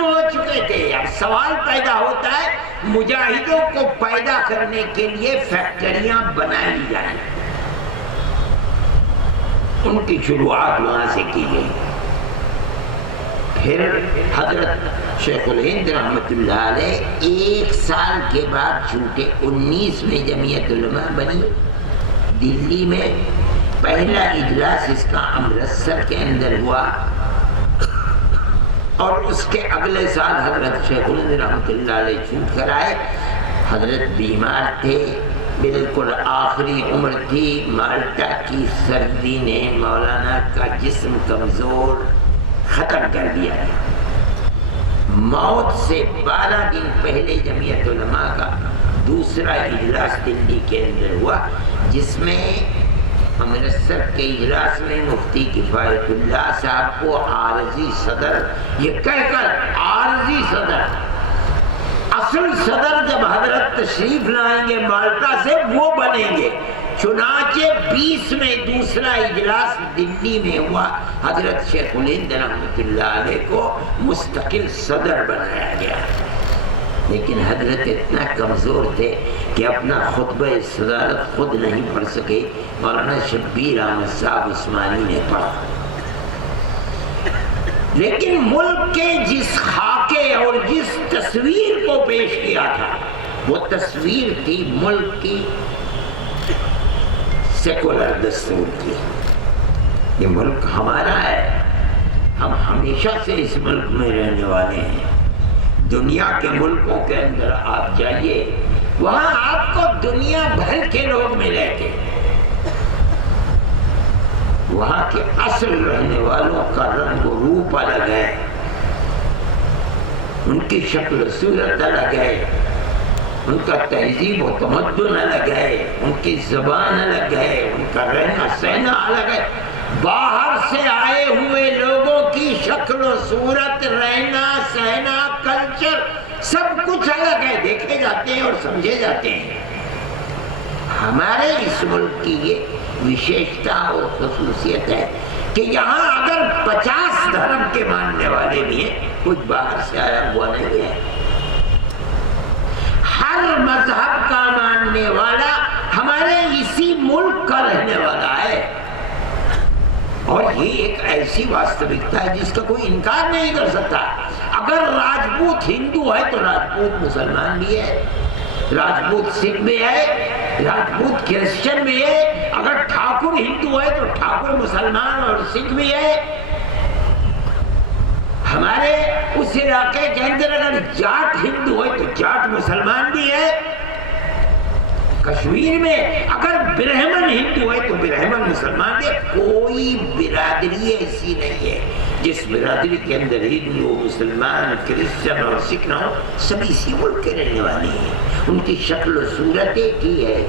ختم ہو چکے تھے. اب سوال پیدا ہوتا ہے مجاہدوں کو پیدا کرنے کے لیے فیکٹریاں بنائی جائیں. ان کی شروعات وہاں سے کی گئی. پھر حضرت شیخ الہند رحمۃ اللہ علیہ 1 سال کے بعد چونکہ 19 میں جمعیت علماء بنی دلی میں. پہلا اجلاس اس کا امرتسر کے اندر ہوا اور اس کے اگلے سال حضرت شیخ الہند رحمۃ اللہ علیہ چھوٹ کر آئے. حضرت بیمار تھے, بالکل آخری عمر تھی. مالٹا کی سردی نے مولانا کا جسم کمزور ختم کر دیا. موت سے 12 دن پہلے جمعیت علماء کا دوسرا اجلاس دلی کے اندر ہوا, جس میں امرتسر کے اجلاس میں مفتی کفایت اللہ صاحب کو عارضی صدر, یہ کہہ کر عارضی صدر, اصل صدر جب حضرت تشریف لائیں گے مالٹا سے وہ بنیں گے. چنانچہ 20 میں دوسرا اجلاس دلی میں ہوا. حضرت شیخ الہند رحمۃ اللہ علیہ کو مستقل صدر بنایا گیا. لیکن حضرت اتنا کمزور تھے کہ اپنا خطبہ صدارت خود نہیں پڑھ سکے. مولانا شبیر احمد صاحب عثمانی نے پڑھا. لیکن ملک کے جس خاکے اور جس تصویر کو پیش کیا تھا وہ تصویر تھی ملک کی سیکولر دستور کی. یہ ملک ہمارا ہے, ہم ہمیشہ سے اس ملک میں رہنے والے ہیں. دنیا کے ملکوں کے اندر آپ جائیے, وہاں آپ کو دنیا بھر کے لوگ ملیں گے. وہاں کے اصل رہنے والوں کا رنگ و روپ الگ ہے, ان کی شکل و صورت الگ ہے, ان کا تہذیب و تمدن الگ ہے, ان کی زبان الگ ہے, ان کا رہنا سہنا الگ ہے. باہر سے آئے ہوئے لوگوں کی شکل و صورت, رہنا سہنا, کلچر سب کچھ الگ ہے, دیکھے جاتے ہیں اور سمجھے جاتے ہیں. ہمارے اس ملک کی یہ وشیشتا اور خصوصیت ہے کہ یہاں اگر 50 دھرم کے ماننے والے بھی ہیں, کچھ باہر سے آیا ہوا نہیں ہے. ہر مذہب کا ماننے والا ہمارے اسی ملک کا رہنے والا ہے. اور یہ ایک ایسی واستوکتا ہے جس کا کوئی انکار نہیں کر سکتا. اگر راجپوت ہندو ہے تو راجپوت مسلمان بھی ہے, راجپوت سکھ بھی ہے, راجپوت کرسچن بھی ہے. اگر ٹھاکر ہندو ہے تو ٹھاکر مسلمان اور سکھ بھی ہے. ہمارے اس علاقے کے اندر اگر جاٹ ہندو ہے تو جاٹ مسلمان بھی ہے. کشمیر میں اگر برہمن ہندو ہے تو برہمن مسلمان بھی ہے. کوئی برادری ایسی نہیں ہے جس برادری کے اندر ہندو, مسلمان, کرسچن اور سکھ نہ ہو. سب اسی ملک کے رہنے والے ہیں. ان کی شکل و صورت ایک ہی ہے,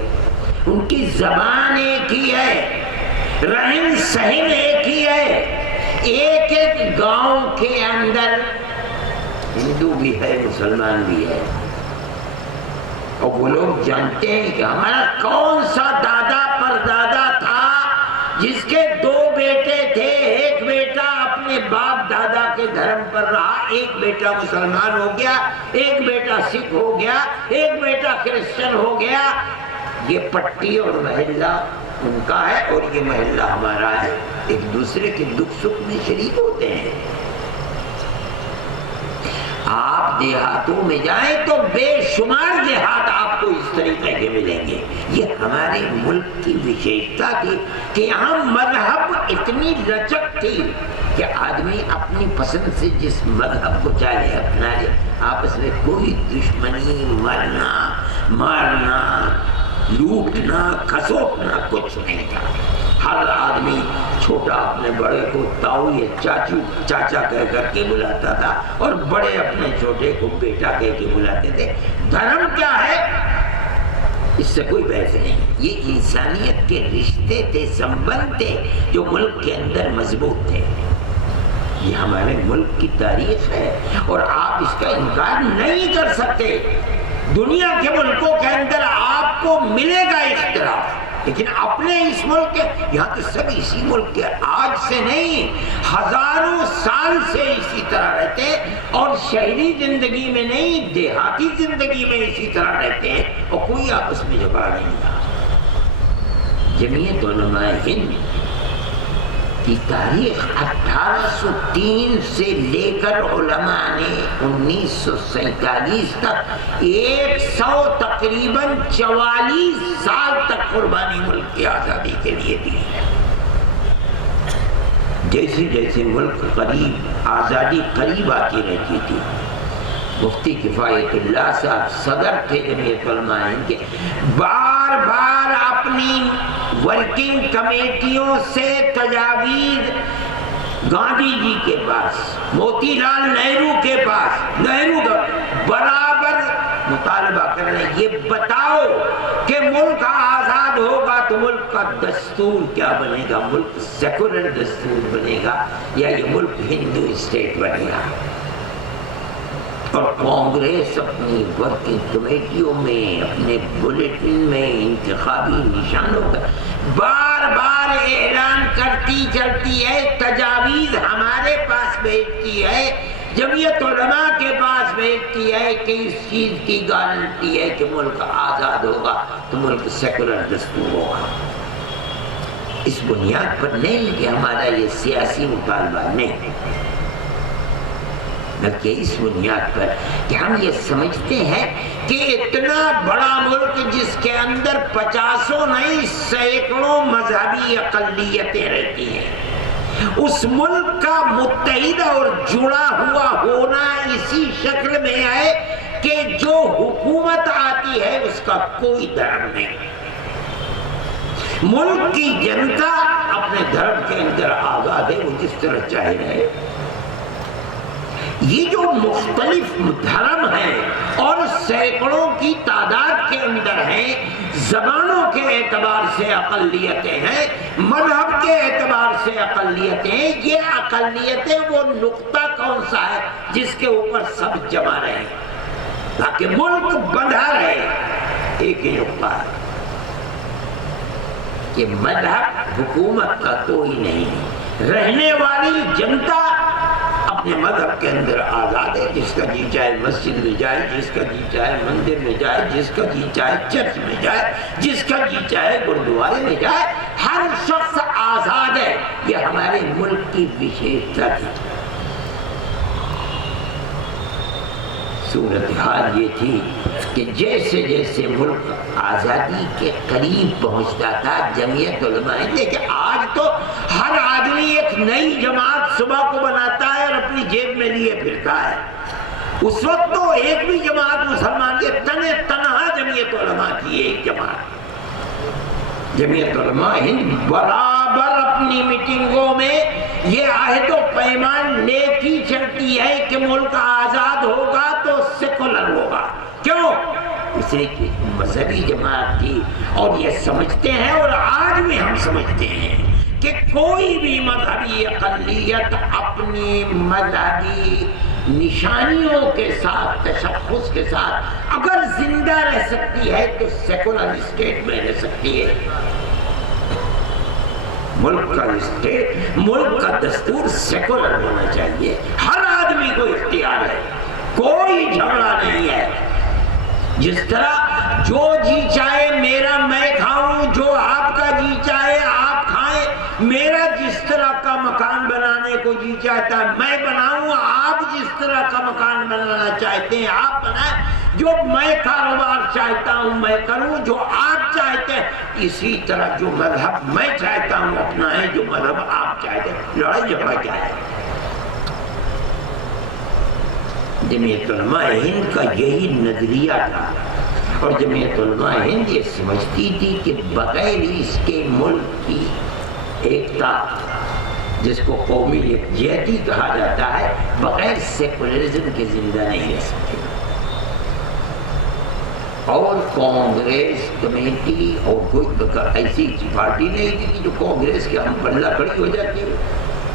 ان کی زبان ایک ہی ہے, رہن سہن ایک ہی ہے. ایک ایک گاؤں کے اندر ہندو بھی ہے, مسلمان بھی ہے. اور وہ لوگ جانتے ہیں کہ ہمارا کون سا دادا پردادا تھا جس کے 2 بیٹے تھے. ایک بیٹا اپنے باپ دادا کے دھرم پر رہا, ایک بیٹا مسلمان ہو گیا, ایک بیٹا سکھ ہو گیا, ایک بیٹا کرسچن ہو گیا. یہ پٹی اور محلہ ان کا ہے اور یہ محلہ ہمارا ہے. ایک دوسرے کے دکھ سکھ میں شریک ہوتے ہیں. آپ دیہاتوں میں جائیں تو بے شمار دیہات آپ کو اس طریقے کے ملیں گے. یہ ہمارے ملک کی وشیشتا تھی کہ یہاں مذہب اتنی لچک تھی کہ آدمی اپنی پسند سے جس مذہب کو چاہے اپنا لے. آپس میں کوئی دشمنی, مرنا مارنا, لوٹنا کھسوٹنا کچھ نہیں تھا. ہر آدمی چھوٹا اپنے بڑے کو تاؤ یا چاچو چاچا کہہ کر کے بلاتا تھا اور بڑے اپنے چھوٹے کو بیٹا کہہ کے بلاتے تھے. دھرم کیا ہے اس سے کوئی بحث نہیں. یہ انسانیت کے رشتے تھے, سمبند تھے جو ملک کے اندر مضبوط تھے. یہ ہمارے ملک کی تاریخ ہے اور آپ اس کا انکار نہیں کر سکتے. دنیا کے ملکوں کے اندر آپ کو ملے گا اختلاف, لیکن اپنے اس ملک کے یہاں تو سب اسی ملک کے، آج سے نہیں ہزاروں سال سے اسی طرح رہتے ہیں، اور شہری زندگی میں نہیں دیہاتی زندگی میں اسی طرح رہتے ہیں، اور کوئی آپس میں جھگڑا نہیں تھا۔ جمعیت علماء ہند کی تاریخ 1803 سے لے کر علماء نے 1947 تک 100 تقریباً 44 سال تک قربانی ملک کی آزادی کے لیے دی ہے۔ جیسے جیسے ملک قریب آزادی قریب آتی رہتی تھی، مفتی کفایت اللہ صاحب صدر تھے جمعیت علماء ہند کے، بار بار اپنی ورکنگ کمیٹیوں سے تجاویز گاندھی جی کے پاس، موتی لال نہرو کے پاس، نہرو کا برابر مطالبہ کرنے، یہ بتاؤ کہ ملک آزاد ہوگا تو ملک کا دستور کیا بنے گا، ملک سیکولر دستور بنے گا یا یہ ملک ہندو اسٹیٹ بنے گا۔ اور کانگریس اپنی ورکنگ کمیٹیوں میں، اپنے بلیٹن میں، انتخابی نشانوں پر بار بار اعلان کرتی چلتی ہے، تجاویز ہمارے پاس بھیجتی ہے، جمعیت علماء کے پاس بھیجتی ہے کہ اس چیز کی گارنٹی ہے کہ ملک آزاد ہوگا تو ملک سیکولر دستور ہوگا۔ اس بنیاد پر نہیں کہ ہمارا یہ سیاسی مطالبہ نہیں، بلکہ اس بنیاد پر کہ ہم یہ سمجھتے ہیں کہ اتنا بڑا ملک جس کے اندر 50 نہیں سینکڑوں مذہبی اقلیتیں رہتی ہیں، اس ملک کا متحد اور جڑا ہوا ہونا اسی شکل میں ہے کہ جو حکومت آتی ہے اس کا کوئی دھرم نہیں، ملک کی جنتا اپنے دھرم کے اندر آزاد ہے، وہ جس طرح چاہے رہے۔ یہ جو مختلف دھرم ہیں اور سینکڑوں کی تعداد کے اندر ہیں، زبانوں کے اعتبار سے اقلیتیں ہیں، مذہب کے اعتبار سے اقلیتیں ہیں، یہ اقلیتیں وہ نقطہ کون سا ہے جس کے اوپر سب جمع رہے تاکہ ملک بندھا رہے؟ ایک ہی نقطہ ہے کہ مذہب حکومت کا کوئی نہیں، رہنے والی جنتا اپنے مذہب کے اندر آزاد ہے، جس کا جی چاہے مسجد میں جائے، جس کا جی چاہے مندر میں جائے، جس کا جی چاہے چرچ میں جائے، جس کا جی چاہے گردوارے میں جائے، ہر شخص آزاد ہے۔ یہ ہمارے ملک کی وشیشتا تھی۔ صورتحال یہ تھی کہ جیسے جیسے ملک آزادی کے قریب پہنچتا تھا، جمعیت علماء ہند کہ آج تو ہر آدمی ایک نئی جماعت صبح کو بناتا ہے اور اپنی جیب میں لیے پھرتا ہے۔ اس وقت تو ایک بھی جماعت مسلمان کے تنہا جمعیت علماء کی ایک جماعت، جمعیت علماء ہند برابر اپنی میٹنگوں میں یہ عہد و پیمان لیتی چلتی ہے کہ ملک آزاد ہوگا تو سیکولر ہوگا۔ کیوں؟ اس لیے کہ مذہبی جماعت تھی، اور یہ سمجھتے ہیں اور آج بھی ہم سمجھتے ہیں کہ کوئی بھی مذہبی اقلیت اپنی مذہبی نشانیوں کے ساتھ، تشخص کے ساتھ اگر زندہ رہ سکتی ہے تو سیکولر اسٹیٹ میں رہ سکتی ہے۔ ملک کا اسٹیٹ، ملک کا دستور سیکولر ہونا چاہیے، ہر آدمی کو اختیار ہے، کوئی جھگڑا نہیں ہے۔ جس طرح جو جی چاہے میرا میں کھاؤں، جو آپ کا جی چاہے آپ کھائیں، میرا جس طرح کا مکان بنانے کو جی چاہتا ہے میں بناؤں، آپ جس طرح کا مکان بنانا چاہتے ہیں آپ بنائیں، جو میں کاروبار چاہتا ہوں میں کروں، جو آپ چاہتے ہیں اسی طرح جو مذہب میں چاہتا ہوں اپنا ہے، جو مذہب آپ چاہتے ہیں۔ لڑائی جھگڑا کیا ہے؟ جمعیت علماء ہند کا یہی نظریہ تھا، اور جمعیت علماء ہند یہ سمجھتی تھی کہ بغیر اس کے ملک کی ایکتا، جس کو قومی یکجہتی کہا جاتا ہے، بغیر سیکولرزم کے زندہ نہیں رہ سکتے۔ اور کانگریس کمیٹی اور کوئی ایسی پارٹی نہیں تھی کہ جو کانگریس کے ہم پلہ کھڑی ہو جاتی ہے،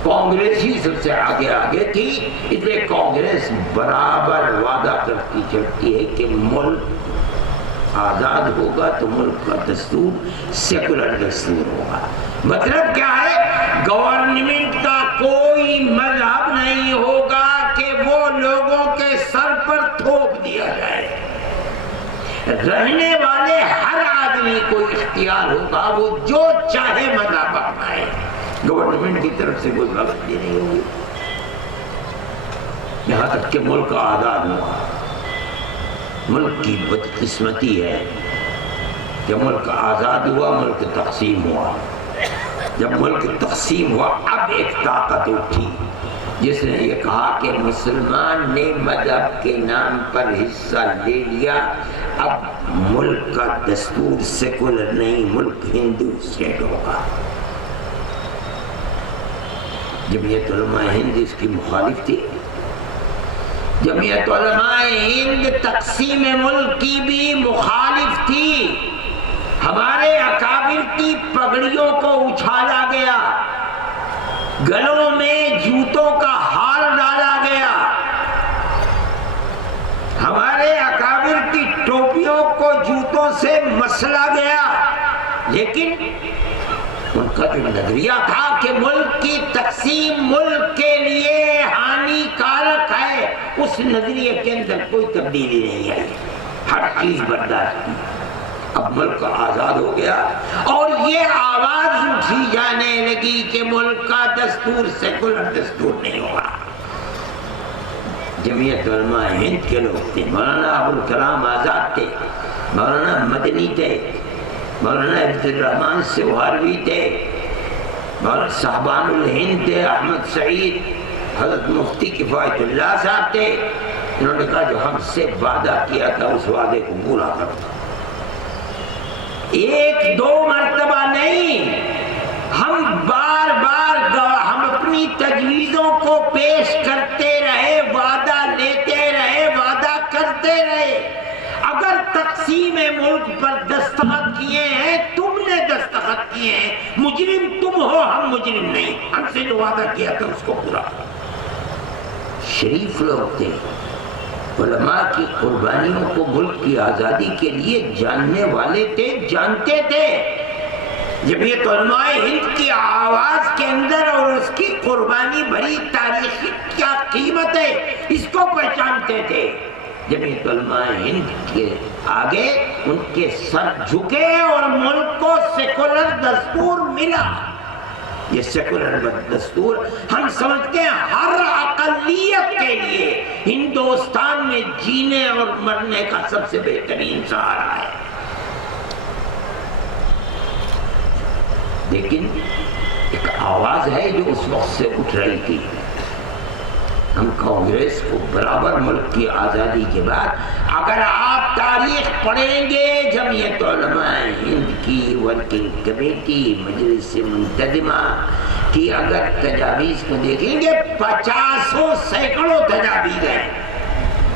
کانگریس ہی سب سے آگے تھی، اس لیے کانگریس برابر وعدہ کرتی چلتی ہے کہ ملک آزاد ہوگا تو ملک کا دستور سیکولر دستور ہوگا۔ مطلب کیا ہے؟ گورنمنٹ کا کوئی مذہب نہیں ہوگا کہ وہ لوگوں کے سر پر تھوپ دیا جائے۔ رہنے والے ہر آدمی کو اختیار ہوگا وہ جو چاہے مذہب اپنائے، گورنمنٹ کی طرف سے کوئی پابندی نہیں ہوگی، یہاں تک کہ ملک آزاد ہوا۔ ملک کی بدقسمتی ہے کہ ملک آزاد ہوا، ملک تقسیم ہوا۔ جب ملک تقسیم ہوا اب ایک طاقت اٹھی جس نے یہ کہا کہ مسلمان نے مذہب کے نام پر حصہ لے لیا، اب ملک کا دستور سیکولر نہیں، ملک ہندو اسٹیٹ ہوگا۔ جمعیت علماء ہند اس کی مخالف تھی۔ جمعیت علماء ہند تقسیم ملک کی بھی مخالف تھی۔ ہمارے اکابر کی پگڑیوں کو اچھالا گیا، گلوں میں جوتوں کا ہار ڈالا گیا، ہمارے اکابر کی ٹوپیوں کو جوتوں سے مسلا گیا، لیکن ان کا جو نظریہ تھا کہ ملک کی تقسیم ملک کے لیے ہانی کارک ہے، اس نظریے کے اندر کوئی تبدیلی نہیں آئی، ہر چیز برداشت کی۔ اب ملک آزاد ہو گیا اور یہ آواز اٹھی جانے لگی کہ ملک کا دستور سیکولر دستور نہیں ہوگا۔ جمعیت علماء ہند کے لوگ تھے، مولانا ابوالکلام آزاد تھے، مولانا مدنی تھے، مولانا عبد الرحمن سوہروی تھے، مولانا صاحبان الہند تھے، احمد سعید، حضرت مفتی کفایت اللہ صاحب تھے۔ انہوں نے کہا جو ہم سے وعدہ کیا تھا اس وعدے کو پورا کرو۔ ایک دو مرتبہ نہیں، ہم بار بار ہم اپنی تجویزوں کو پیش کرتے رہے، وعدہ لیتے رہے، وعدہ کرتے رہے۔ اگر تقسیم ملک پر دستخط کیے ہیں، تم نے دستخط کیے ہیں، مجرم تم ہو، ہم مجرم نہیں، ہم سے جو وعدہ کیا تھا اس کو پورا کرو۔ شریف لوگ تھے، علماء کی قربانیوں کو ملک کی آزادی کے لیے جاننے والے تھے، جانتے تھے۔ جمعیت علماء ہند کی آواز کے اندر اور اس کی قربانی بھری تاریخ کیا قیمت ہے اس کو پہچانتے تھے۔ جمعیت علماء ہند کے آگے ان کے سر جھکے اور ملک کو سیکولر دستور ملا۔ یہ سیکولر دستور ہم سمجھتے ہیں ہر اقلیت کے لیے ہندوستان میں جینے اور مرنے کا سب سے بہترین سہارا ہے۔ لیکن ایک آواز ہے جو اس وقت سے اٹھ رہی تھی، ہم کانگریس کو برابر ملک کی آزادی کے بعد، اگر آپ تاریخ پڑھیں گے جمعیت علماء ہند کی ورکنگ کمیٹی مجلس منتظمہ کی اگر تجاویز کو دیکھیں گے، 50 سینکڑوں تجاویز ہیں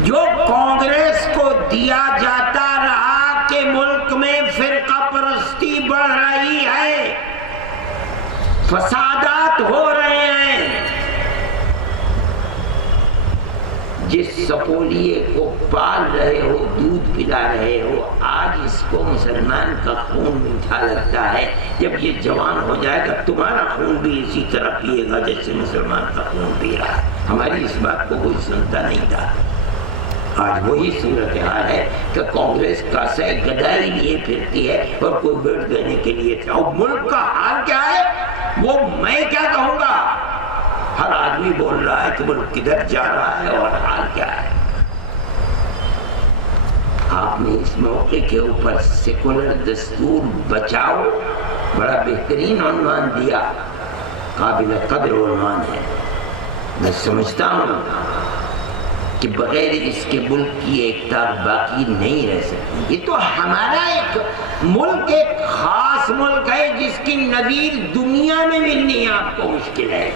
جو کانگریس کو دیا جاتا رہا کہ ملک میں فرقہ پرستی بڑھ رہی ہے، فسادات ہو رہے ہیں۔ جس سپولیے کو پال رہے ہو، دودھ پلا رہے ہو، آج اس کو مسلمان کا خون میٹھا لگتا ہے، جب یہ جوان ہو جائے گا تمہارا خون بھی اسی طرح پیے گا جیسے مسلمان کا خون پی رہا ہے۔ ہماری اس بات کو کوئی سنتا نہیں تھا۔ آج وہی صورتحال ہے کہ کانگریس کا سے گدائی لیے پھرتی ہے اور کوئی ووٹ دینے کے لیے تھا۔ اور ملک کا حال کیا ہے وہ میں کیا کہوں گا، ہر آدمی بول رہا ہے کہ ملک کدھر جا رہا ہے اور حال کیا ہے۔ آپ نے اس موقع کے اوپر سیکولر دستور بچاؤ بڑا بہترین عنوان دیا، قابل قدر عنوان ہے۔ میں سمجھتا ہوں کہ بغیر اس کے ملک کی ایکتا باقی نہیں رہ سکتی۔ یہ تو ہمارا ایک ملک، ایک خاص ملک ہے جس کی نظیر دنیا میں ملنی آپ کو مشکل ہے۔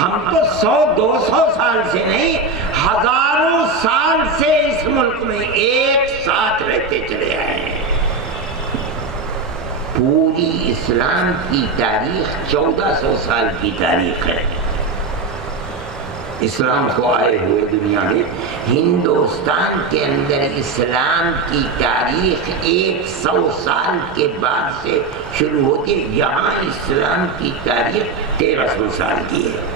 ہم تو 100-200 سال سے نہیں، ہزاروں سال سے اس ملک میں ایک ساتھ رہتے چلے آئے ہیں۔ پوری اسلام کی تاریخ 1400 سال کی تاریخ ہے۔ اسلام کو آئے ہوئے دنیا میں ہندوستان کے اندر اسلام کی تاریخ 100 سال کے بعد سے شروع ہوتی ہے. یہاں اسلام کی تاریخ 1300 سال کی ہے.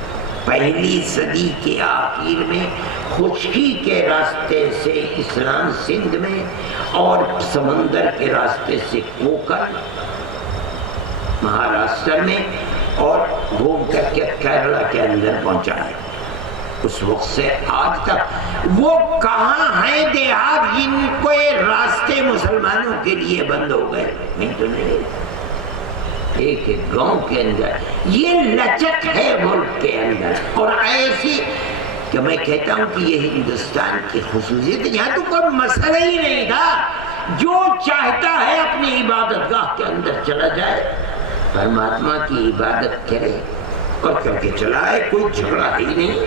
پہلی صدی کے آخر میں خشکی کے راستے سے اسلام سندھ میں اور سمندر کے راستے سے کوکر مہاراشٹر میں اور گھوم کر کے کیرلا کے اندر پہنچا ہے. اس وقت سے آج تک وہ کہاں ہیں دیہات جن کو راستے مسلمانوں کے لیے بند ہو گئے؟ نہیں تو نہیں. ایک گاؤں کے اندر یہ لچک ہے ملک کے اندر. اور ایسی کہ میں کہتا ہوں کہ یہ ہندوستان کی خصوصیت. یہاں تو کوئی مسئلہ ہی نہیں تھا. جو چاہتا ہے اپنی عبادت گاہ کے اندر چلا جائے, پرماتما کی عبادت کرے اور کر کے چلائے. کوئی جھگڑا ہی نہیں.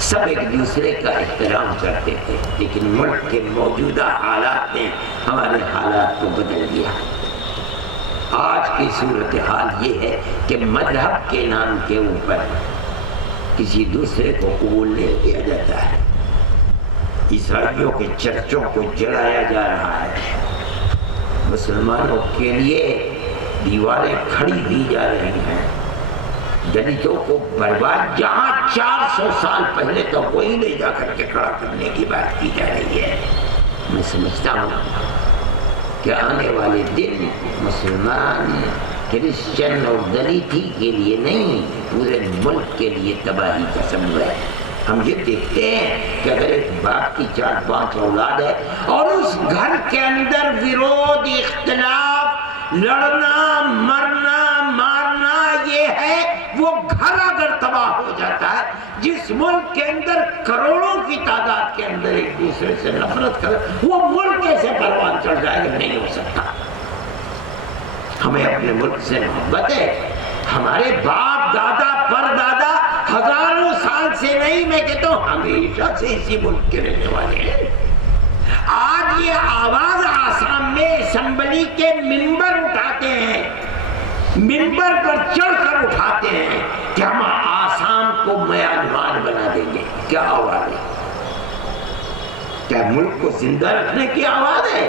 سب ایک دوسرے کا احترام کرتے تھے. لیکن ملک کے موجودہ حالات نے ہمارے حالات کو بدل دیا. آج کی صورتحال یہ ہے کہ مذہب کے نام کے اوپر کسی دوسرے کو قبول نہیں کیا جاتا ہے. عیسائیوں کے چرچوں کو جلایا جا رہا ہے. مسلمانوں کے لیے دیواریں کھڑی کی جا رہی ہیں. دلتوں کو برباد, جہاں 400 سال پہلے تو وہی لے جا کر کے کھڑا کرنے کی بات کی جا رہی ہے. میں سمجھتا ہوں کہ آنے والے دن مسلمان, کرسچن اور دلت ہی کے لیے نہیں, پورے ملک کے لیے تباہی کا سبب ہے. ہم یہ دیکھتے ہیں کہ اگر ایک باپ کی 4-5 اولاد ہے اور اس گھر کے اندر ویرود, اختلاف, لڑنا, مرنا, مارنا یہ ہے, وہ گھر اگر تباہ ہو جاتا ہے, جس ملک کے اندر کروڑوں کی تعداد کے اندر ایک دوسرے سے نفرت کرے, وہ ملک کیسے پروان چڑھ جائے گا؟ نہیں ہو سکتا. ہمیں اپنے ملک سے محبت ہے. ہمارے باپ دادا پر دادا ہزاروں سال سے نہیں, میں کہتا ہوں ہمیشہ سے اسی ملک کے رہنے والے ہیں. آج یہ آواز آسام میں اسمبلی کے ممبر اٹھاتے ہیں, ممبر پر چڑھ کر اٹھاتے ہیں کہ ہم آسام کو میانمار بنا دیں گے. کیا آواز ہے؟ کیا ملک کو زندہ رکھنے کی آواز ہے؟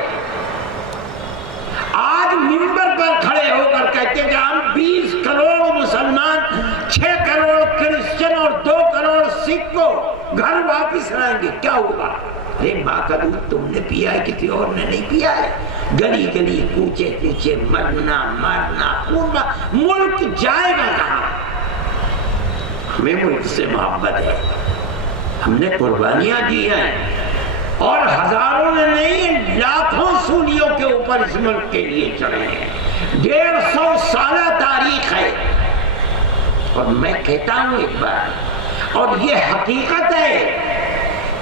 آج ممبر پر کھڑے ہو کر کہتے ہیں کہ ہم 20 کروڑ مسلمان, 6 کروڑ کرسچن اور 2 کروڑ سکھ کو گھر واپس لائیں گے. کیا ہوگا؟ ارے ماں کا دودھ تم نے پیا ہے, کسی اور نے نہیں پیا ہے. گلی گلی, کوچے کوچے, مرنا مارنا, خون, ملک جائے گا کہاں؟ ہمیں ملک سے محبت ہے. ہم نے قربانیاں دی ہیں اور ہزاروں نے نہیں, لاکھوں سولیوں کے اوپر اس ملک کے لیے چڑھے ہیں. 150 سالہ تاریخ ہے. اور میں کہتا ہوں ایک بار, اور یہ حقیقت ہے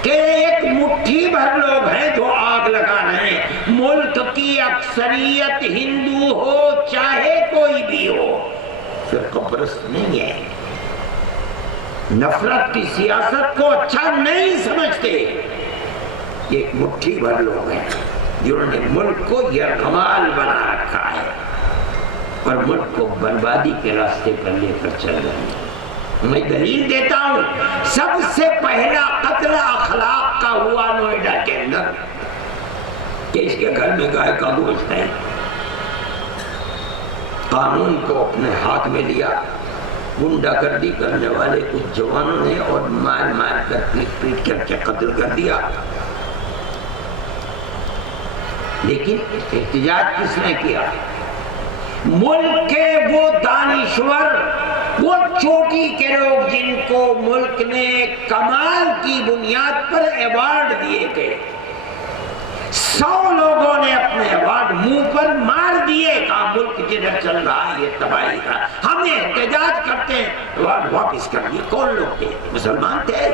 کہ ایک مٹھی بھر لوگ ہیں جو آگ لگا رہے ہیں. ملک کی اکثریت ہندو ہو چاہے کوئی بھی ہو, فرقہ پرست نہیں ہے. نفرت کی سیاست کو اچھا نہیں سمجھتے. ایک مٹھی بھر لوگ ہیں جنہوں نے ملک کو یرغمال بنا رکھا ہے اور ملک کو بربادی کے راستے پر لے کر چل رہے ہیں. میں دلیل دیتا ہوں, سب سے پہلا قتل اخلاق کا ہوا نوئیڈا کے اندر کہ اس کے گھر میں گائے کا گوشت ہے. قانون کو اپنے ہاتھ میں لیا, گنڈا گردی کرنے والے کچھ جوانوں نے, اور مار مار کر پیٹ پیٹ کر کے قتل کر دیا. لیکن احتجاج کس نے کیا؟ ملک کے وہ دانشور, وہ چوٹی کے لوگ جن کو ملک نے کمال کی بنیاد پر ایوارڈ دیے گئے. 100 لوگوں نے اپنے ایوارڈ منہ پر مار دیے, کہا ملک جدھر چل رہا ہے یہ تباہی کا, ہم احتجاج کرتے ہیں, ایوارڈ واپس کر دیے. کون لوگ تھے؟ مسلمان تھے.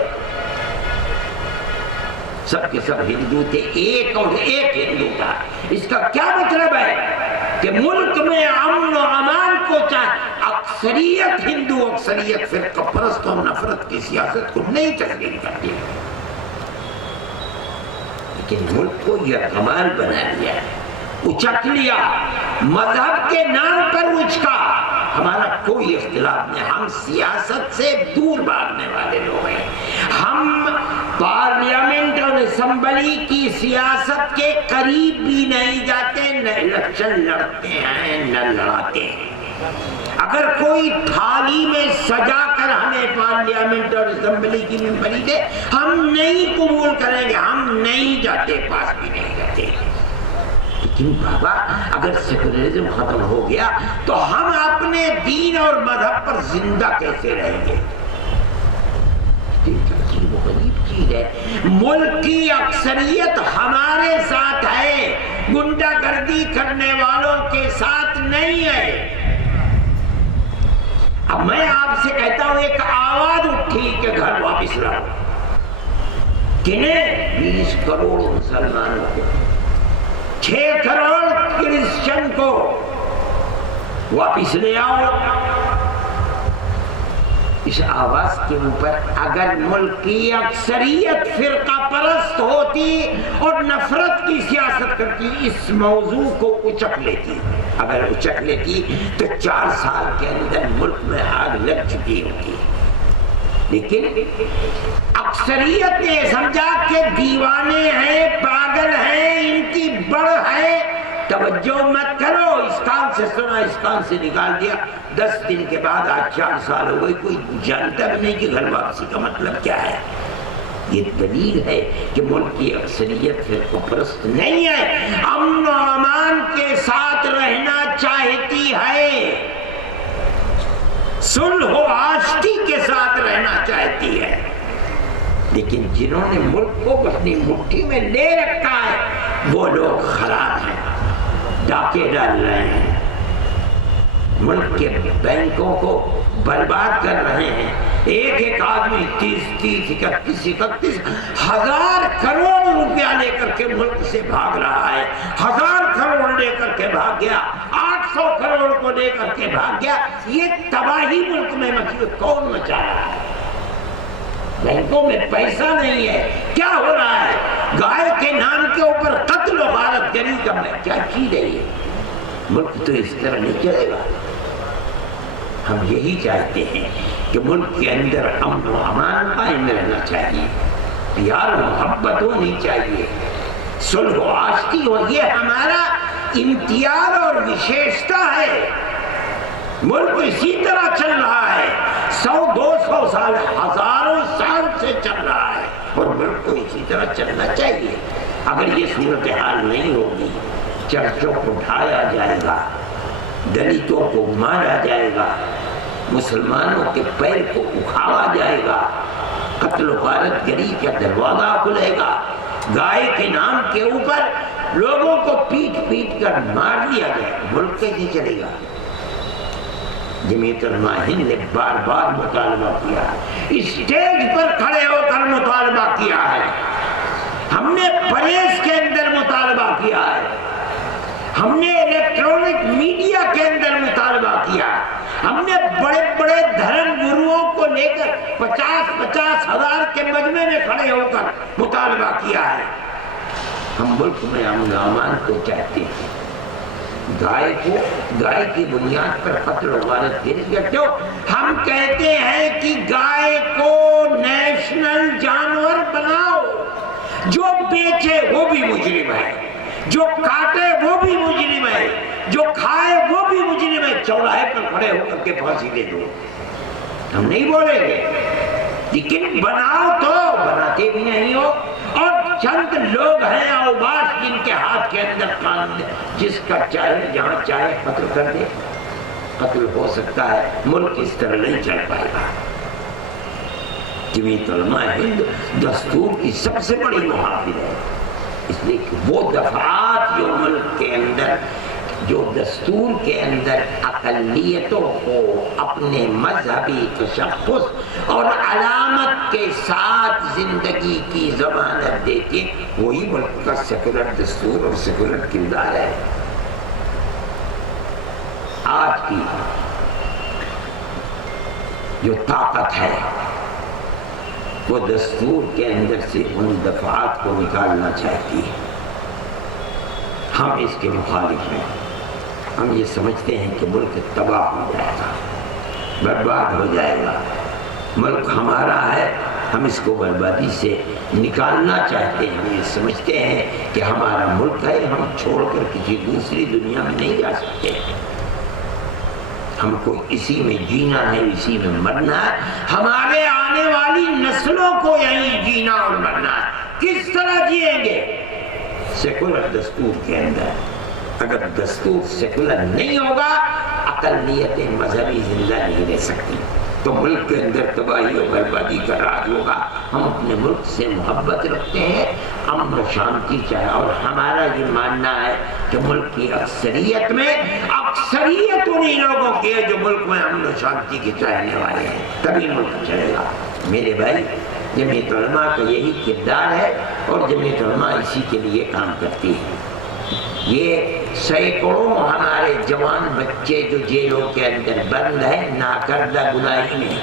سب کے سب ہندو تھے, ایک اور ایک ہندو تھا. اس کا کیا مطلب ہے کہ ملک میں امن و امان کو چاہے, اکثریت ہندو, اکثریت فرقہ پرست اور نفرت کی سیاست کو نہیں تسلیم کرتی, لیکن ملک کو یہ کمال بنا لیا, اچک لیا, مذہب کے نام پر اچکا. ہمارا کوئی اختلاف نہیں، ہم سیاست سے دور بھاگنے والے لوگ ہیں، ہم پارلیمنٹ اور اسمبلی کی سیاست کے قریب بھی نہیں جاتے، نہ الیکشن لڑتے ہیں نہ لڑاتے ہیں۔ اگر کوئی تھالی میں سجا کر ہمیں پارلیمنٹ اور اسمبلی کی ممبری دے، ہم نہیں قبول کریں گے، ہم نہیں جاتے، پاس بھی نہیں جاتے۔ لیکن بابا اگر سیکولرزم ختم ہو گیا تو ہم اپنے دین اور مذہب پر زندہ کیسے رہیں گے؟ عجیب و غریب چیز ہے، ملک کی اکثریت ہمارے ساتھ ہے، گنڈا گردی کرنے والوں کے ساتھ نہیں ہے۔ اب میں آپ سے کہتا ہوں ایک آواز اٹھی کہ گھر واپس لاؤ، کنہیں 20 کروڑ مسلمانوں کو، 6 کروڑ کرسچن کو واپس لے آؤ۔ اس آواز کے اوپر اگر ملک کی اکثریت فرقہ پرست ہوتی اور نفرت کی سیاست کرتی، اس موضوع کو اچک لیتی، اگر اچک لیتی تو 4 سال کے اندر ملک میں آگ لگ چکی ہوتی۔ لیکن اکثریت نے سمجھا کہ دیوانے ہیں، پاگل ہیں، ان کی بڑھ ہے، توجہ مت کرو، اس کان سے سنا اس کان سے نکال دیا۔ 10 دن کے بعد آج 4 سال ہو گئے، کوئی جانتا بھی نہیں کہ گھر واپسی کا مطلب کیا ہے۔ یہ دلیل ہے کہ ملک کی اکثریت فرقہ پرست نہیں ہے، امن و امان کے ساتھ رہنا چاہتی ہے، صلح و آشتی کے ساتھ رہنا چاہتی ہے۔ لیکن جنہوں نے ملک کو اپنی مٹھی میں لے رکھا ہے وہ لوگ خراب ہیں، ڈاکے ڈال رہے ہیں، ملک کے بینکوں کو برباد کر رہے ہیں۔ ایک آدمی 30 31 ہزار کروڑ روپیہ لے کر کے ملک سے بھاگ رہا ہے، 1000 کروڑ لے کر کے بھاگ گیا، 800 کروڑ کو لے کر کے بھاگ گیا۔ یہ تباہی ملک میں مچی، کون مچا رہا ہے؟ بینکوں میں پیسہ نہیں ہے، کیا ہو رہا ہے؟ گائے کے نام کے اوپر قتل و غارت گری کا کیا چیز ہے یہ؟ ملک تو اس طرح نہیں چلے گا۔ ہم یہی چاہتے ہیں کہ ملک کے اندر امن و امان قائم رہنا چاہیے، پیار و محبت ہونی چاہیے، صلح و آشتی ہو، یہ ہمارا امتیاز اور وشیشتا ہے۔ ملک اسی طرح چل رہا ہے، 100-200 سال، ہزاروں سال سے چل رہا ہے، اور ملک کو اسی طرح چلنا چاہیے۔ اگر یہ صورتحال نہیں ہوگی، چرچوں کو ڈھایا جائے گا، دلتوں کو مارا جائے گا، مسلمانوں کے پیر کو اکھاڑا جائے گا، قتل و غارت گری کا دروازہ کھلے گا، گائے کے نام کے اوپر لوگوں کو پیٹ پیٹ کر مار دیا جائے، ملک کیسے چلے گا؟ جمعیت علماء ہند نے بار بار مطالبہ کیا، اسٹیج پر کھڑے ہو کر مطالبہ کیا ہے، ہم نے پریس کے اندر مطالبہ کیا ہے، ہم نے الیکٹرانک میڈیا کے اندر مطالبہ کیا، ہم نے بڑے بڑے دھرم گروؤں کو لے کر 50-50 ہزار کے مجمع میں کھڑے ہو کر مطالبہ کیا ہے۔ ہم ملک میں امن و امان کو چاہتے ہیں، گائے کی بنیاد پر قتل و غارت گری کرتے ہو۔ ہم کہتے ہیں کہ گائے کو نیشنل جانور بناؤ، جو بیچے وہ بھی مجرم ہے، جو کاٹے وہ بھی مجرم ہے، جو کھائے وہ بھی مجرم ہے، چوراہے پر کھڑے ہو کر کے پھانسی دے دو۔ ہم نہیں بولیں گے، لیکن بناؤ تو بناتے بھی نہیں ہو، اور چند لوگ ہیں اوباش جن کے ہاتھ کے اندر قانون ہے، جس کا چاہے جہاں چاہے قتل کر دے، قتل ہو سکتا ہے، ملک اس طرح نہیں چل پائے گا۔ جمعیت علماء ہند دستور کی سب سے بڑی محافظ ہے، اس لیے کہ وہ دفعات جو ملک کے اندر، جو دستور کے اندر اقلیتوں کو اپنے مذہبی تشخص اور علامت کے ساتھ زندگی کی ضمانت دیتے، وہی ملک کا سیکولر دستور اور سیکولر کردار ہے۔ آج کی جو طاقت ہے وہ دستور کے اندر سے ان دفعات کو نکالنا چاہتی ہے، ہم اس کے مخالف ہیں۔ ہم یہ سمجھتے ہیں کہ ملک تباہ ہو جائے گا، برباد ہو جائے گا، ملک ہمارا ہے، ہم اس کو بربادی سے نکالنا چاہتے ہیں، ہم یہ سمجھتے ہیں کہ ہمارا ملک ہے، ہم چھوڑ کر کسی دوسری دنیا میں نہیں جا سکتے، ہم کو اسی میں جینا ہے، اسی میں مرنا ہے، ہمارے آنے والی نسلوں کو یہیں جینا اور مرنا ہے۔ کس طرح جئیں گے؟ سیکولر دستور کے اندر۔ اگر دستور سیکولر نہیں ہوگا، اقلیتیں مذہبی زندہ نہیں رہ سکتی، تو ملک کے اندر تباہی و بربادی کا راج ہوگا۔ ہم اپنے ملک سے محبت رکھتے ہیں، امن و شانتی چاہے، اور ہمارا یہ ماننا ہے کہ ملک کی اکثریت میں اکثریت انہی لوگوں کی ہے جو ملک میں امن و شانتی کے چاہنے والے ہیں، تبھی ملک چلے گا۔ میرے بھائی، جمعیت علماء کا یہی کردار ہے، اور جمعیت علماء اسی کے لیے کام کرتی ہے۔ یہ سینکڑوں ہمارے جوان بچے جو جیلوں کے اندر بند ہیں ناکردہ گناہی میں،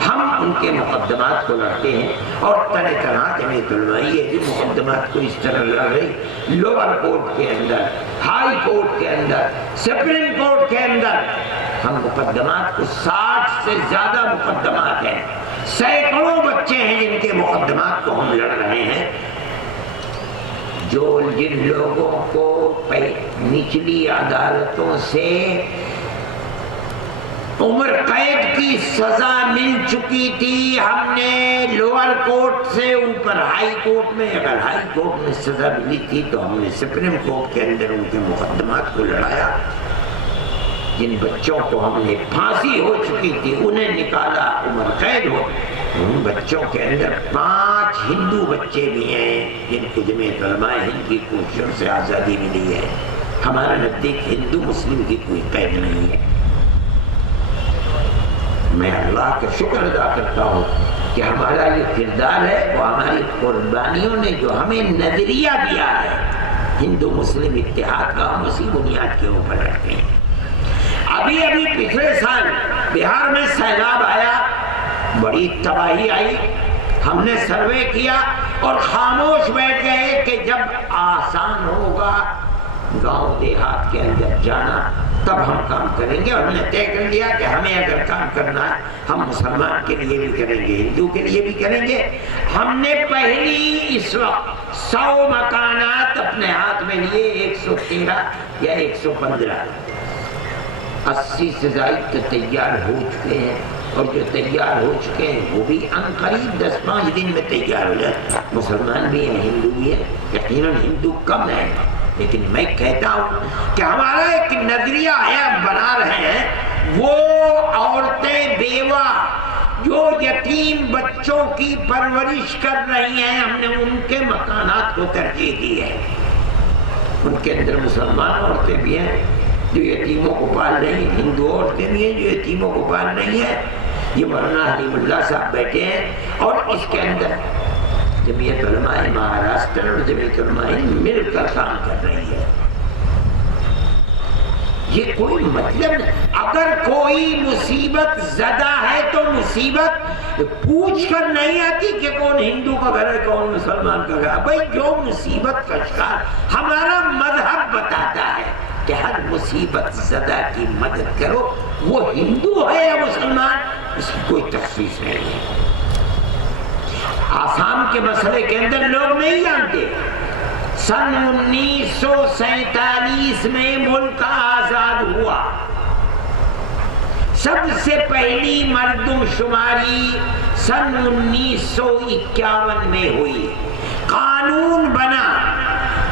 ہم ان کے مقدمات کو لڑتے ہیں، اور طرح طرح جمعیت علماء یہ مقدمات کو اس طرح لڑ رہی، لوور کورٹ کے اندر، ہائی کورٹ کے اندر، سپریم کورٹ کے اندر، ہم مقدمات کو 60 سے زیادہ مقدمات ہیں، سینکڑوں بچے ہیں جن کے مقدمات کو ہم لڑ رہے ہیں۔ جن لوگوں کو نچلی عدالتوں سے عمر قید کی سزا مل چکی تھی، ہم نے لوور کورٹ سے اوپر ہائی کورٹ میں، اگر ہائی کورٹ میں سزا ملی تھی تو ہم نے سپریم کورٹ کے اندر ان کے مقدمات کو لڑایا۔ جن بچوں کو ہم نے پھانسی ہو چکی تھی انہیں نکالا، عمر قید ہو۔ ان بچوں کے اندر 5 ہندو بچے بھی ہیں جن کو جمعیت علماء ہند کی کوششوں سے آزادی ملی ہے۔ ہمارے نزدیک ہندو مسلم کی کوئی قید نہیں ہے۔ میں اللہ کا شکر ادا کرتا ہوں کہ ہمارا یہ کردار ہے، وہ ہماری قربانیوں نے جو ہمیں نظریہ دیا ہے، ہندو مسلم اتحاد کا ہم اسی بنیاد کے اوپر رکھتے ہیں۔ ابھی پچھلے سال بہار میں سیلاب آیا، بڑی تباہی آئی، ہم نے سروے کیا اور خاموش بیٹھ گئے کہ جب آسان ہوگا گاؤں دیہات کے اندر جانا تب ہم کام کریں گے، اور ہم نے طے کر لیا کہ ہمیں اگر کام کرنا ہے ہم مسلمان کے لیے بھی کریں گے، ہندو کے لیے بھی کریں گے۔ ہم نے پہلی اس وقت 100 مکانات اپنے ہاتھ میں لیے، 113 یا 115، 80 سے زائد تو تیار ہو چکے ہیں، اور جو تیار ہو چکے ہیں وہ بھی عنقریب 10-5 دن میں تیار ہو جائے۔ مسلمان بھی ہیں، ہندو بھی ہیں، یقیناً ہندو کم ہیں، لیکن میں کہتا ہوں کہ ہمارا ایک نظریہ ہے بنا رہے ہیں، وہ عورتیں بیوہ جو یتیم بچوں کی پرورش کر رہی ہیں، ہم نے ان کے مکانات کو ترجیح دی ہے۔ ان کے اندر مسلمان عورتیں بھی ہیں جو یتیموں کو پال رہی ہیں، ہندو عورتیں بھی ہیں جو یتیموں کو پال رہی ہیں۔ یہ مولانا حلیم اللہ صاحب بیٹھے ہیں، اور اس کے اندر جمعیت علماء مہاراشٹر اور جمعیت علماء مل کر کام کر رہی ہے۔ یہ کوئی مطلب نہیں، اگر کوئی مصیبت زدہ ہے تو مصیبت پوچھ کر نہیں آتی کہ کون ہندو کا گھر ہے کون مسلمان کا گھر ہے۔ بھائی جو مصیبت کا شکار، ہمارا مذہب بتاتا ہے کہ ہر مصیبت زدہ کی مدد کرو، وہ ہندو ہے یا مسلمان، اس کی کوئی تخصیص نہیں ہے۔ آسام کے مسئلے کے اندر لوگ نہیں جانتے، سن 1947 میں ملک آزاد ہوا، سب سے پہلی مردم شماری سن 1951 میں ہوئی۔ قانون بنا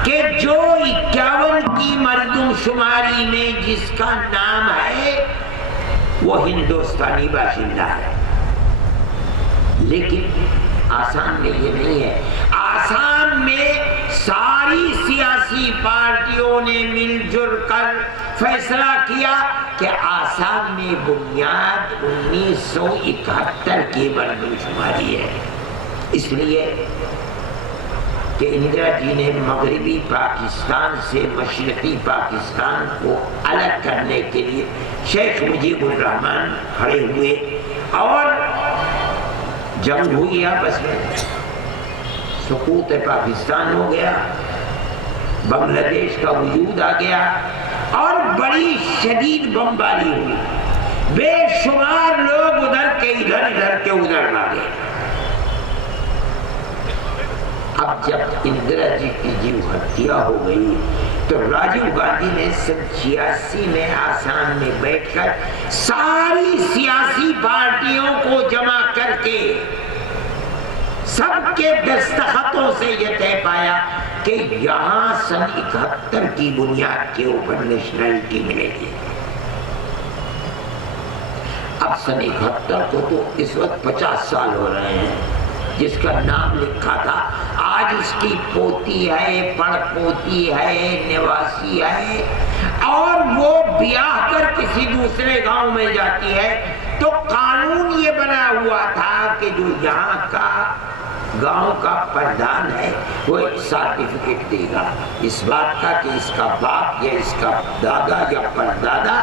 کہ جو 51 کی مردم شماری میں جس کا نام ہے وہ ہندوستانی باشندہ ہے، لیکن آسام میں یہ نہیں ہے۔ آسام میں ساری سیاسی پارٹیوں نے مل جل کر فیصلہ کیا کہ آسام میں بنیاد 1971 کی مردم شماری ہے، اس لیے کہ اندرا جی نے مغربی پاکستان سے مشرقی پاکستان کو الگ کرنے کے لیے شیخ مجیب الرحمان کھڑے ہوئے، اور جنگ ہوئی آپس میں، سقوط پاکستان ہو گیا، بنگلہ دیش کا وجود آ گیا، اور بڑی شدید بمباری ہوئی، بے شمار لوگ ادھر کے ادھر، ادھر کے ادھر بھاگے۔ اب جب اندرا جی کی جیو ہتیا ہو گئی تو راجیو گاندھی نے سن 86 میں آسام میں بیٹھ کر ساری سیاسی پارٹیوں کو جمع کر کے سب کے دستخطوں سے یہ طے پایا کہ یہاں سن 71 کی بنیاد کے اوپر نیشنلٹی ملے گی۔ اب سن 71 کو تو اس وقت 50 سال ہو رہے ہیں، جس کا نام لکھا تھا آج اس کی پوتی ہے، پڑ پوتی ہے، نواسی ہے، اور وہ بیاہ کر کسی دوسرے گاؤں میں جاتی ہے تو قانون یہ بنا ہوا تھا کہ جو یہاں کا گاؤں کا پردھان ہے وہ ایک سرٹیفکیٹ دے گا اس بات کا کہ اس کا باپ یا اس کا دادا یا پردادا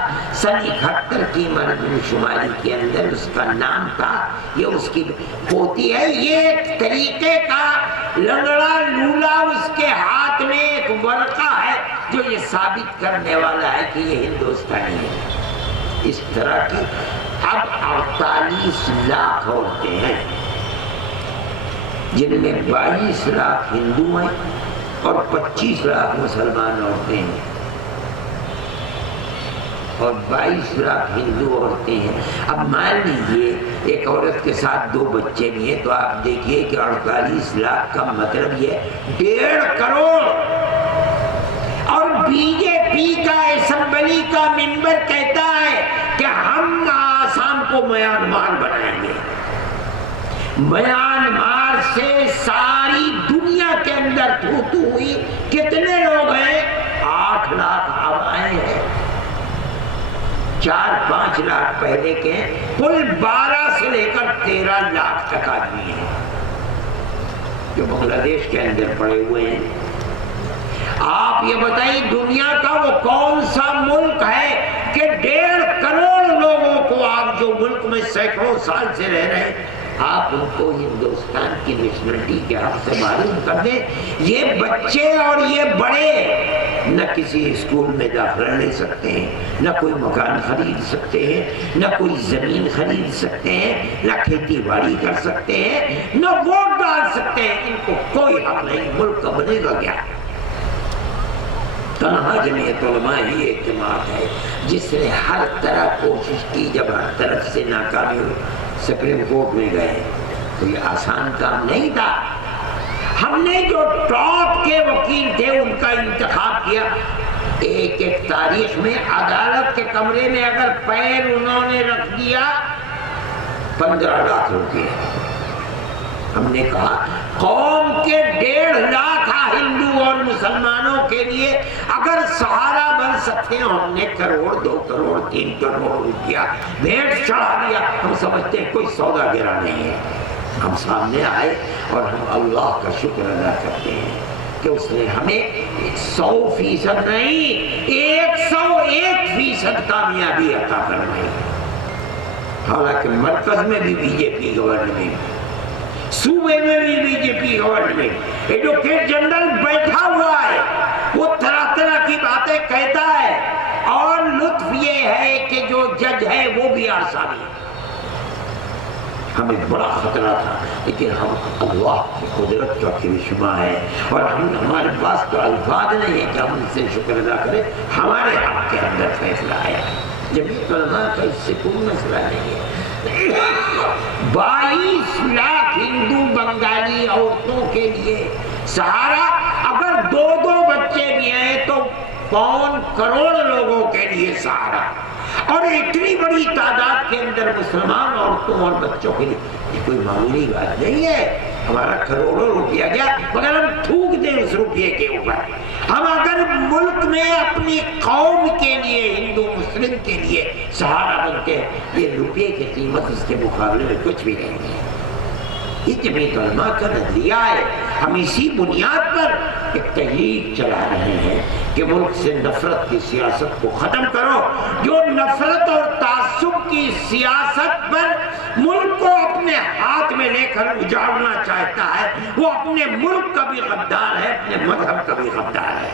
سن 71 کی مردم شماری کے اندر اس کا نام تھا، یہ اس کی پوتی ہے۔ یہ ایک طریقے کا لنگڑا لولا اس کے ہاتھ میں ایک ورقہ ہے جو یہ ثابت کرنے والا ہے کہ یہ ہندوستانی ہے۔ اس طرح کی اب 48 لاکھ عورتیں ہیں، جن میں 22 لاکھ ہندو ہیں اور 25 لاکھ مسلمان عورتیں ہیں، اور 22 لاکھ ہندو عورتیں ہیں۔ اب مان لیجیے ایک عورت کے ساتھ 2 بچے بھی ہیں تو آپ دیکھیے کہ 48 لاکھ کا مطلب یہ 1.5 کروڑ۔ اور بی جے پی کا اسمبلی کا ممبر کہتا ہے کہ ہم آسام کو میانمار بنائیں گے۔ میانمار سے ساری دنیا کے اندر تھو ہوئی کتنے لوگ ہیں؟ 8 لاکھ اب آئے ہیں، 4-5 لاکھ پہلے کے، کل 12 سے لے کر 13 لاکھ تک آدمی ہیں جو بنگلہ دیش کے اندر پڑے ہوئے ہیں۔ آپ یہ بتائیے دنیا کا وہ کون سا ملک ہے کہ 1.5 کروڑ لوگوں کو آپ جو ملک میں سینکڑوں سال سے رہ رہے ہیں آپ ان کو ہندوستان کی نیشنلٹی کے حق سے معلوم کر دیں؟ یہ بچے اور یہ بڑے نہ کسی اسکول میں داخلہ لے سکتے ہیں، نہ کوئی مکان خرید سکتے ہیں، نہ کوئی زمین خرید سکتے ہیں، نہ کھیتی باڑی کر سکتے ہیں، نہ ووٹ ڈال سکتے ہیں، ان کو کوئی حق نہیں۔ ملک کا بنے گا کیا؟ تنہا جمعیت علماء ہی اعتماد ہے جس نے ہر طرح کوشش کی، جب ہر طرف سے ناکامی ہوئی سپریم کورٹ میں گئے تو یہ آسان کام نہیں تھا۔ ہم نے جو ٹاپ کے وکیل تھے ان کا انتخاب کیا، ایک تاریخ میں عدالت کے کمرے میں اگر پیر انہوں نے رکھ دیا 15 لاکھ روپے۔ ہم نے کہا قوم کے 1.5 لاکھ ہندو اور مسلمانوں کے لیے اگر سہارا بن سکتے ہیں، ہم نے 1 کروڑ 2 کروڑ 3 کروڑ روپیہ بھیٹ چڑھا دیا۔ ہم سمجھتے ہیں کوئی سودا گرا نہیں ہے۔ ہم سامنے آئے اور ہم اللہ کا شکر ادا کرتے ہیں کہ اس نے ہمیں 100% نہیں 101% کامیابی عطا فرمائی۔ حالانکہ مرکز میں بھی بی جے پی گورنمنٹ، صوبے میں بھی B J P government, advocate general بیٹھا ہوا ہے، وہ طرح طرح کی باتیں کہتا ہے، اور لطف یہ ہے کہ جو جج ہے وہ بھی آسانی ہے۔ ہمیں بڑا خطرہ تھا لیکن ہم اللہ کی قدرت کا کرشمہ ہے، اور ہمارے پاس تو الفاظ نہیں ہے کہ ہم ان سے شکر ادا کریں۔ ہمارے حق کے اندر فیصلہ آیا۔ جمعیت علماء کا اس سے کوئی مسئلہ نہیں ہے۔ 22 لاکھ ہندو بنگالی عورتوں کے لیے سہارا، اگر 2 بچے بھی ہیں تو 5 کروڑ لوگوں کے لیے سہارا، اور اتنی بڑی تعداد کے اندر مسلمان عورتوں اور بچوں کے لیے یہ کوئی معمولی بات نہیں ہے۔ ہمارا کروڑوں روپیہ گیا مگر ہم تھوک دیں اس روپیے کے اوپر۔ ہم اگر ملک میں اپنی قوم کے لیے، ہندو مسلم کے لیے سہارا بنتے ہیں، یہ روپیے کی قیمت اس کے مقابلے میں کچھ بھی نہیں ہے۔ یہ جمعیت علماء کا نظریہ ہے۔ ہم اسی بنیاد پر ایک تحریک چلا رہے ہیں کہ ملک سے نفرت کی سیاست کو ختم کرو۔ جو نفرت اور تعصب کی سیاست پر ملک کو اپنے ہاتھ میں لے کر اجاڑنا چاہتا ہے، وہ اپنے ملک کا بھی غدار ہے، اپنے مذہب کا بھی غدار ہے۔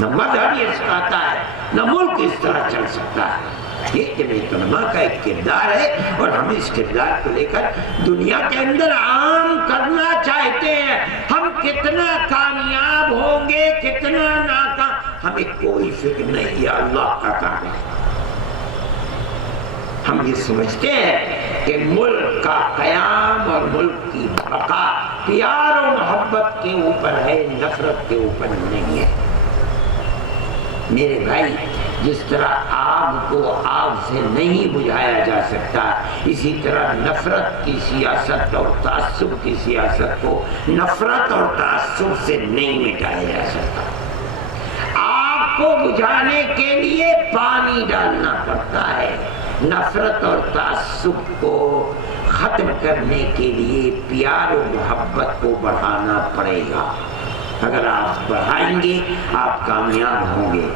نہ مذہب یہ سکھاتا ہے، نہ ملک اس طرح چل سکتا ہے۔ یہ جمعیت علماء کا ایک کردار ہے، اور ہم اس کردار کو لے کر دنیا کے اندر عام کرنا چاہتے ہیں۔ ہم کتنا کامیاب ہوں گے، کتنا ناکام، ہمیں کوئی فکر نہیں، یہ اللہ کا کام ہے۔ ہم یہ سمجھتے ہیں کہ ملک کا قیام اور ملک کی بقا پیار و محبت کے اوپر ہے، نفرت کے اوپر نہیں ہے۔ میرے بھائی، جس طرح آگ کو آگ سے نہیں بجھایا جا سکتا، اسی طرح نفرت کی سیاست اور تعصب کی سیاست کو نفرت اور تعصب سے نہیں مٹایا جا سکتا۔ آگ کو بجھانے کے لیے پانی ڈالنا پڑتا ہے، نفرت اور تعصب کو ختم کرنے کے لیے پیار و محبت کو بڑھانا پڑے گا۔ اگر آپ بڑھائیں گے آپ کامیاب ہوں گے،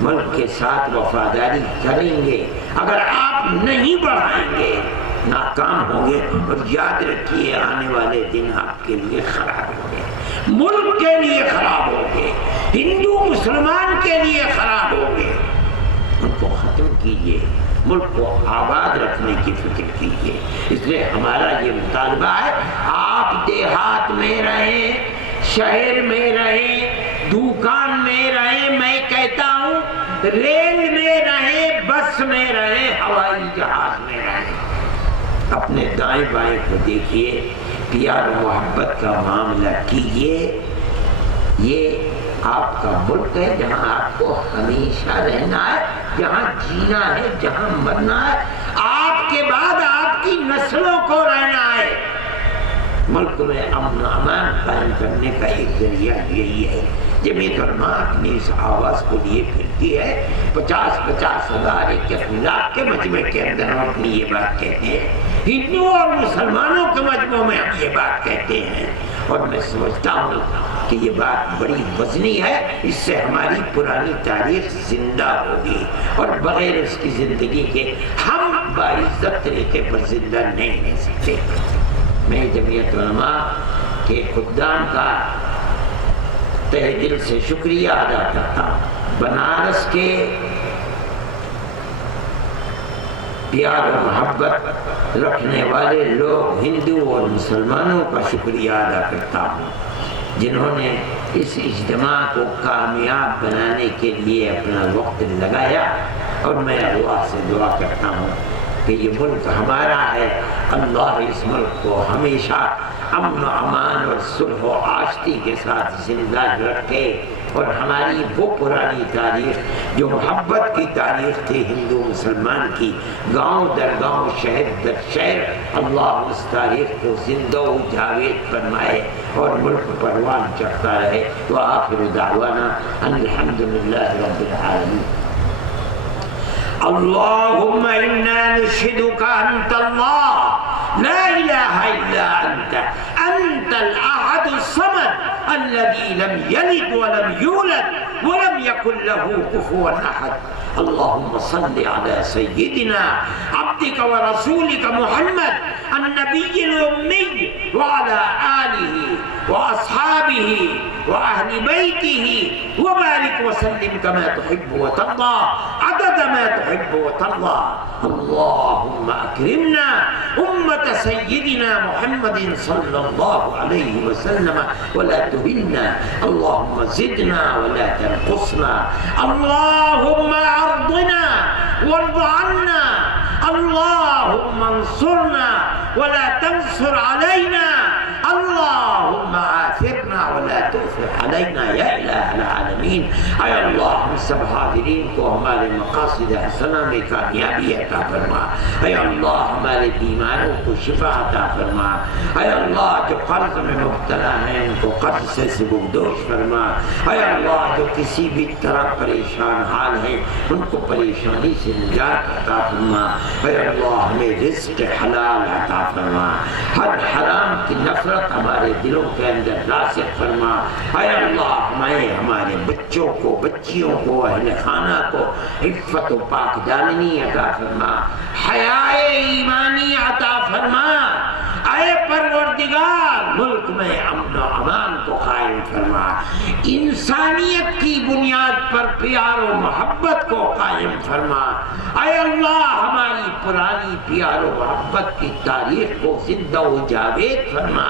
ملک کے ساتھ وفاداری کریں گے۔ اگر آپ نہیں بڑھائیں گے ناکام ہوں گے، اور یاد رکھیے آنے والے دن آپ کے لیے خراب ہوں گے، ملک کے لیے خراب ہوں گے، ہندو مسلمان کے لیے خراب ہوں گے۔ ان کو ختم کیجیے، ملک کو آباد رکھنے کی فکر کیجیے۔ اس لیے ہمارا یہ مطالبہ ہے، آپ دیہات میں رہیں، شہر میں رہیں، دکان میں رہیں، میں کہتا ہوں ریل میں رہیں، بس میں رہیں، ہوائی جہاز میں رہیں، اپنے دائیں بائیں کو دیکھیے، پیار و محبت کا معاملہ کیجیے۔ یہ آپ کا ملک ہے جہاں آپ کو ہمیشہ رہنا ہے، جہاں جینا ہے، جہاں مرنا ہے، آپ کے بعد آپ کی نسلوں کو رہنا ہے۔ ملک میں امن و امان قائم کرنے کا ایک ذریعہ یہی ہے۔ جمعیت علماء اپنی اس آواز کو لیے پھرتی ہے، 50,000 1 لاکھ کے مجمع کے اندر ہم اپنی یہ بات کہتے ہیں، ہندو اور مسلمانوں کے مجموعوں میں ہم یہ بات کہتے ہیں، اور میں سمجھتا ہوں کہ یہ بات بڑی وزنی ہے۔ اس سے ہماری پرانی تاریخ زندہ ہوگی، اور بغیر اس کی زندگی کے ہم باعزت طریقے پر زندہ نہیں رہ سکتے۔ میں جمعیت علماء کے خدام کا تہ دل سے شکریہ ادا کرتا ہوں۔ بنارس کے پیار و محبت رکھنے والے لوگ، ہندو اور مسلمانوں کا شکریہ ادا کرتا ہوں، جنہوں نے اس اجتماع کو کامیاب بنانے کے لیے اپنا وقت لگایا، اور میں اللہ سے دعا کرتا ہوں کہ یہ ملک ہمارا ہے، اللہ اس ملک کو ہمیشہ امن و امان اور صلح و آشتی کے ساتھ زندہ رکھے، اور ہماری وہ پرانی تاریخ جو محبت کی تاریخ تھی ہندو مسلمان کی، گاؤں در گاؤں، شہر در شہر، اللہ اس تاریخ کو زندہ و جاوید فرمائے اور ملک پروان چڑھتا رہے۔ وآخر دعوانا ان الحمدللہ رب العالمین۔ اللهم إنا نشهدك أنت الله لا إله إلا أنت الأحد الصمد الذي لم يلد ولم يولد ولم يكن له كفوا أحد۔ اللهم صل على سيدنا عبدك ورسولك محمد النبي الأمي وعلى آله وأصحابه وأهل بيته وبارك وسلم كما تحب وترضى عدد ما تحب وترضى۔ اللهم أكرمنا أمة سيدنا محمد صلى الله عليه وسلم ولا تهنا، اللهم زدنا ولا تنقصنا، اللهم أرضنا وارض عنا، اللهم انصرنا ولا تنصر علينا، اللهم آثرنا ولا تؤثر علينا یا الہ العالمین۔ اے اللہ، ہم سب حاضرین کو ہمارے مقاصد حسنہ میں کامیابی عطا فرما۔ اے اللہ، ہمارے بیماروں کو شفا عطا فرما۔ اے اللہ، جو قرض میں مبتلا ہیں ان کو قرض سے سبکدوش فرما۔ اے اللہ، جو کسی بھی طرح پریشان حال ہیں ان کو پریشانی سے نجات عطا فرما۔ اے اللہ، ہمیں رزق حلال عطا فرما، ہر حرام کی نفرت ہمارے دلوں کے اندر راسخ فرما۔ اے اللہ، ہمیں ہمارے بچوں کو، بچیوں کو، اہل خانہ کو عفت و پاک دامنی عطا فرما، حیائے ایمانی عطا فرما۔ اے پروردگار ملک میں امن و امان کو قائم فرما، انسانیت کی بنیاد پر پیار و محبت کو قائم فرما۔ اے اللہ ہماری پرانی پیار و محبت کی تاریخ کو زندہ و جاوید فرما۔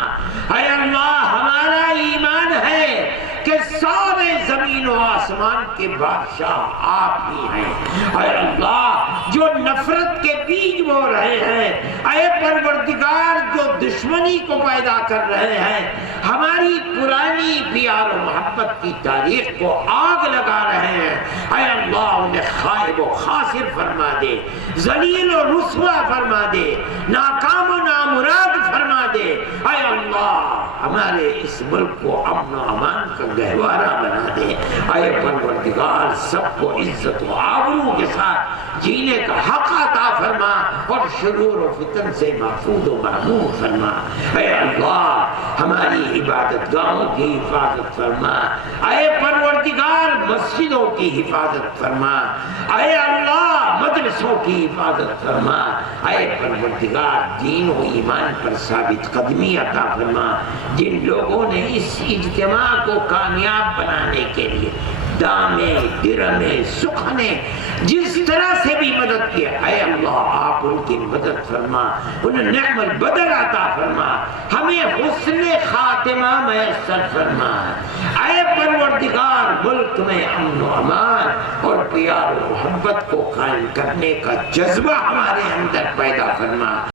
اے اللہ ہمارا ایمان ہے کہ سارے زمین و آسمان کے بادشاہ آپ ہی ہیں۔ اے اللہ جو نفرت کے بیج بو رہے ہیں، اے پروردگار جو دشمنی کو پیدا کر رہے ہیں، ہماری پرانی پیار و محبت کی تاریخ کو آگ لگا رہے ہیں، اے اللہ انہیں خائب و خاسر فرما دے، ذلیل و رسوا فرما دے، ناکام و نامراد فرما دے۔ اے اللہ ہمارے اس ملک کو امن و امان کا گہوارہ بنا دے۔ اے پروردگار سب کو عزت و آبرو کے ساتھ جینے کا حق عطا فرما اور شرور و فتن سے محفوظ و محمود فرما۔ اے اللہ ہماری عبادت گاہوں کی حفاظت فرما۔ اے پروردگار مسجدوں کی حفاظت فرما۔ اے اللہ مدرسوں کی حفاظت فرما۔ اے پروردگار دین و ایمان پر ثابت قدمی عطا فرما۔ جن لوگوں نے اس اجتماع کو کامیاب بنانے کے لیے دامے درمے سکھنے جس طرح سے بھی مدد کی، اے اللہ آپ ان کی مدد فرما، انہیں نعم البدل عطا فرما، ہمیں حسن خاتمہ میسر فرما۔ اے پروردگار ملک میں امن و امان اور پیار و محبت کو قائم کرنے کا جذبہ ہمارے اندر پیدا فرما۔